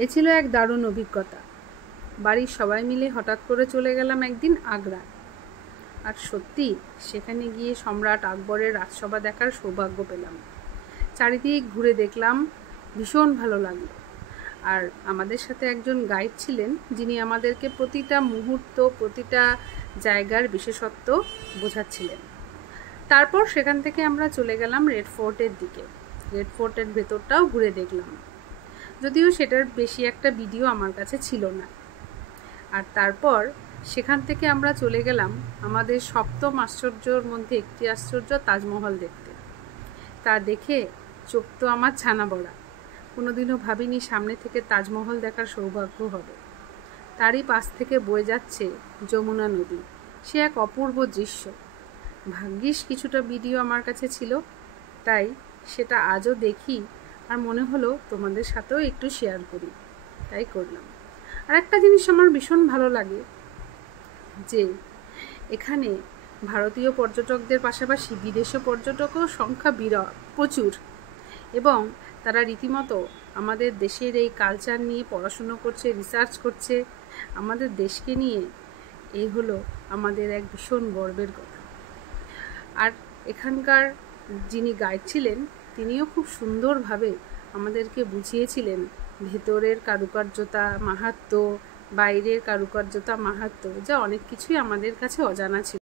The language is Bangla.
এ ছিল এক দারুণ অভিজ্ঞতা। বাড়ির সবাই মিলে হঠাৎ করে চলে গেলাম একদিন আগ্রা। আর সত্যি সেখানে গিয়ে সম্রাট আকবরের রাজসভা দেখার সৌভাগ্য পেলাম। চারিদিক ঘুরে দেখলাম, ভীষণ ভালো লাগলো। আর আমাদের সাথে একজন গাইড ছিলেন, যিনি আমাদেরকে প্রতিটা মুহূর্ত, প্রতিটা জায়গার বিশেষত্ব বোঝাচ্ছিলেন। তারপর সেখান থেকে আমরা চলে গেলাম রেড ফোর্টের দিকে। রেড ফোর্টের ভেতরটাও ঘুরে দেখলাম, যদিও সেটার বেশি একটা ভিডিও আমার কাছে ছিল না। আর তারপর সেখান থেকে আমরা চলে গেলাম আমাদের সপ্তম আশ্চর্যর মধ্যে একটি আশ্চর্য, তাজমহল দেখতে। তা দেখে চোখ তো আমার ছানা বড়া। কোনোদিনও ভাবিনি সামনে থেকে তাজমহল দেখার সৌভাগ্য হবে। তারই পাশ থেকে বয়ে যাচ্ছে যমুনা নদী। সে এক অপূর্ব দৃশ্য। ভাগ্যিস কিছুটা ভিডিও আমার কাছে ছিল, তাই সেটা আজও দেখি আর মনে হলো তোমাদের সাথেও একটু শেয়ার করি, তাই করলাম। আর একটা জিনিস আমার ভীষণ ভালো লাগে, যে এখানে ভারতীয় পর্যটকদের পাশাপাশি বিদেশি পর্যটকও সংখ্যা প্রচুর, এবং তারা রীতিমতো আমাদের দেশের এই কালচার নিয়ে পড়াশুনো করছে, রিসার্চ করছে আমাদের দেশকে নিয়ে। এই হলো আমাদের এক ভীষণ গর্বের কথা। আর এখানকার যিনি গাইড ছিলেন, তিনিও খুব সুন্দরভাবে আমাদেরকে বুঝিয়েছিলেন ভেতরের কারুকার্যতা, মাহাত্ম্য, বাইরের কারুকার্যতা, মাহাত্ম্য, যা অনেক কিছুই আমাদের কাছে অজানা ছিল।